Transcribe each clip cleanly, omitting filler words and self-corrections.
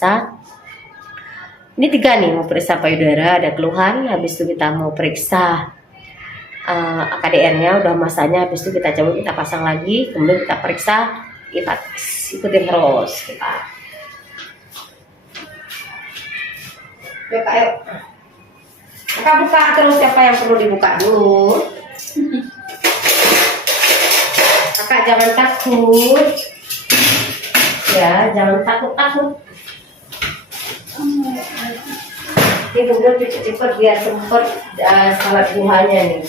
periksa. Ini 3 nih, mau periksa payudara, ada keluhan. Habis itu kita mau periksa AKDR-nya, udah masanya. Habis itu kita coba kita pasang lagi, kemudian kita periksa hepatitis. Ikutin terus kita. Yuk Kak, yuk. Kakak buka terus siapa yang perlu dibuka dulu. Kakak jangan takut. Ya, jangan takut-takut. Ini kemudian cepet-cepet biar sempet salat duhanya nih.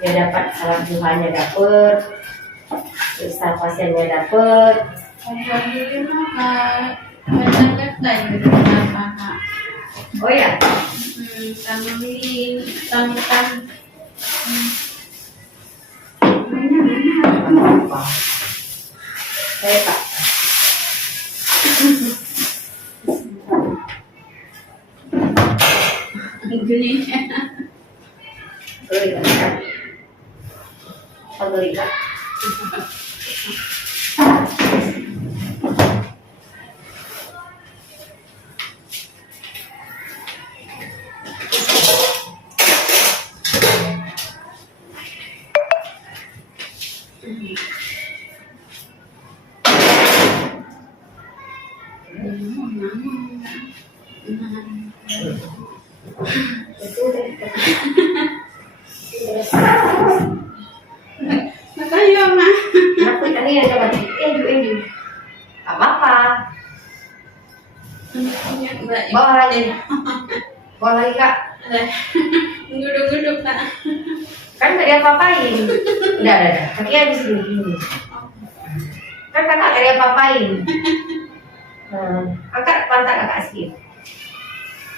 Ya dapat salat duhanya dapet, bisa pasiennya dapet. Oh ya, sama miring, tamitan. apa? Saya Kak. Indonesia. Beli Kak. Beli Kak. Makanya mah. Aku tadi ya coba Enju. Apa-apa. Bawa lagi. Bawa lagi Kak. Guduk-guduk Kak. Kan nggak diapa-apain. Udah. Kaki habis gini. Kan kakak nggak diapa-apain. Angkat pantat kakak sedikit.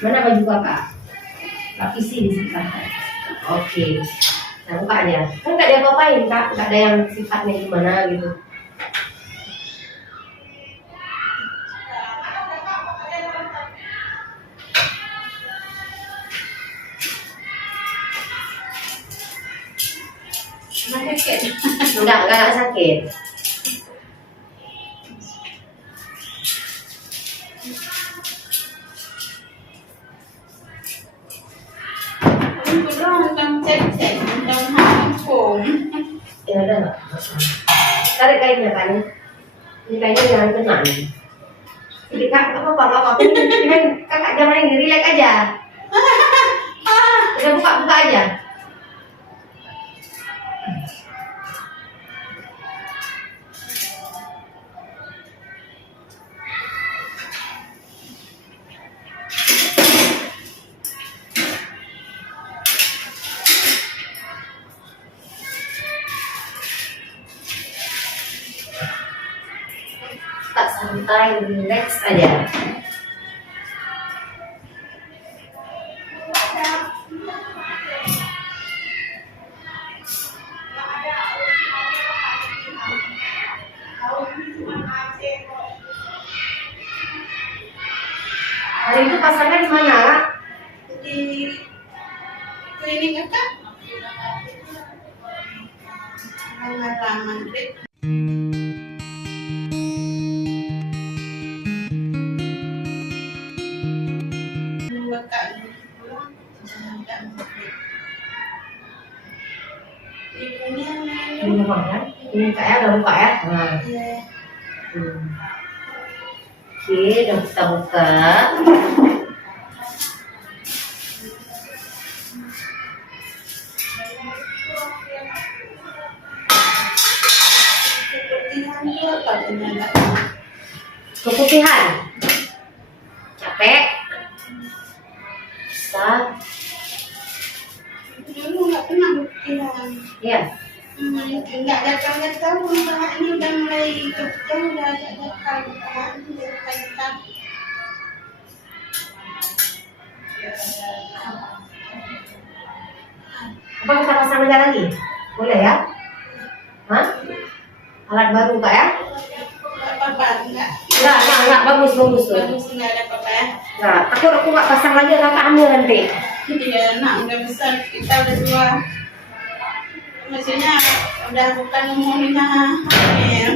Mana baju kakak? Lapisi di sini kakak. Oke. Nah buka aja. Kan nggak diapa-apain Kak. Nggak ada yang sifatnya gimana gitu. Enggak sakit. Ya udah nggak. Tarik kainnya kan. Ini kainnya jangan kena. Jadi Kak, apa-apa. Ini kan kakak jangan ini, relax aja. Udah buka aja. Tak santai, relax aja. Hari itu pasangnya di mana, Kak? Di klinik Kak. Halaman Ini buka kan? Ini Kak ya, udah buka ya? Nah. Oke, udah kita buka. Keputihan. Capek. Bisa. Dulu nggak pernah keputihan. Iya. Nggak gatal-gatal, ini udah mulai gatal, udah agak gatal. Apa kita pasang aja lagi? Boleh ya? Hah? Alat baru Kak ya? Apa-apa, enggak. Enggak, bagus tuh. Bagus, enggak ada apa-apa ya. Nah, takut aku nggak pasang lagi kakak hamil nanti. Iya, udah besar, kita udah tua. Maksudnya udah bukan umurnya hamil.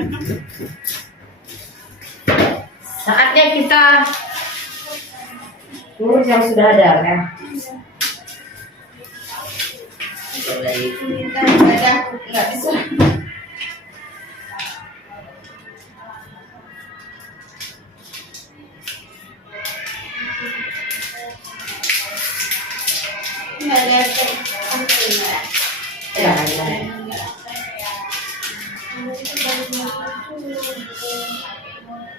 Saatnya kita ngurus yang sudah ada kan. Kalau itu minta ibadah aku nggak bisa. Nggak ada apa enggak. Ya, ya.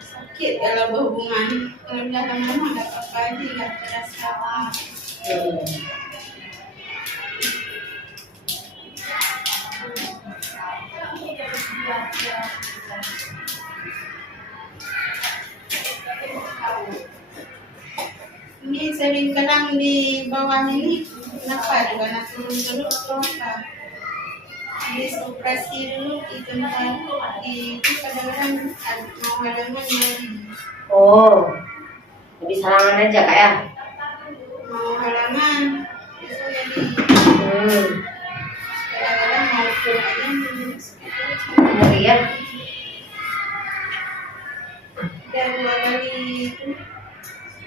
Sakit kalau berhubungan. Kalau belakang mama nggak apa-apa aja, nggak terasa apa. Ini sering kadang di bawah ini, kenapa juga nak turun dulu atau apa? Di operasi dulu di tempat di itu kadang-kadang mau halangan Oh, lebih sarangan aja kak ya. mau halangan itu jadi kadang-kadang mau pulang aja Oh iya. dan 2 kali itu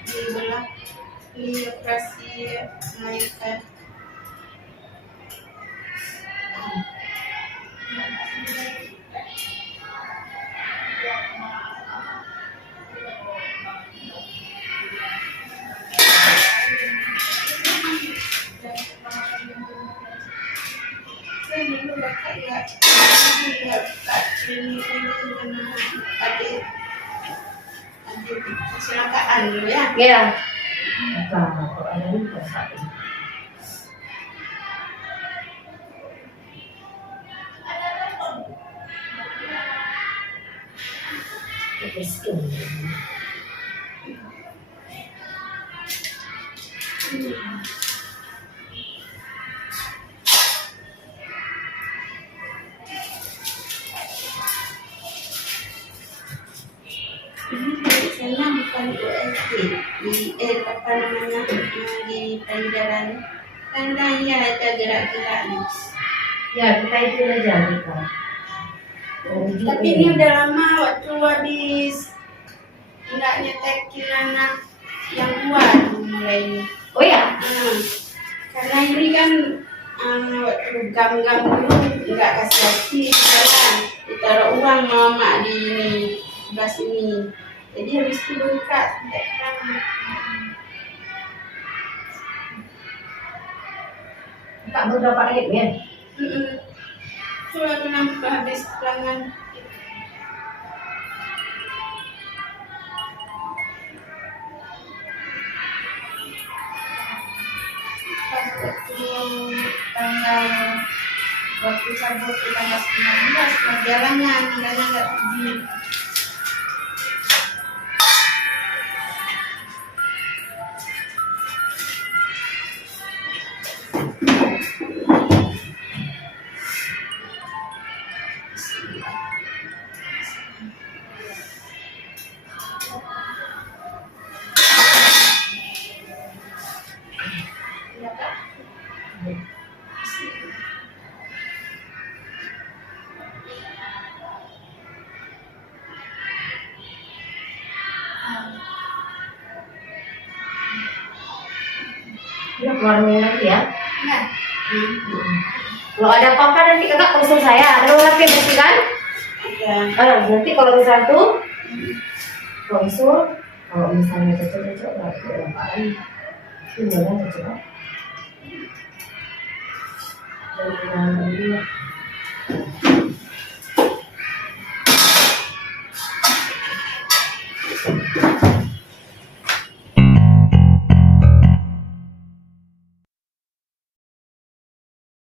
dibelah di operasi melahirkan. Saya dulu bapak ya ini kena adik kecelakaan dulu ya. Iya. Kalau ada lupa saat ini. Miskin. Ini sana bukan USD di apa namanya di payudara karena ya ada gerak-gerak nih. Ya kita itu aja kita. Tapi ini udah lama waktu habis nggak nyetekin anak yang kuat mulai. Oh ya. Karena ini kan waktu gam-gam dulu nggak kasih jalan, ditaruh uang mama di ini sebelah sini. Jadi habis itu bengkak sampai sekarang. Kak beberapa air ya. Itulah kenapa habis pelanggan. Pas waktu tanggal waktu cabut ke tanggal 19 perjalanan makanya nggak pergi. Ya, Kak. Ini keluar lagi ya. Nah, Kalau ada apa-apa nanti kakak usul saya. Ada lagi bersih kan? ada. Nanti kalau misalnya tuh konsul, kalau misalnya cocok-cocok berarti ada apaan? Tinggalnya cocok. Dan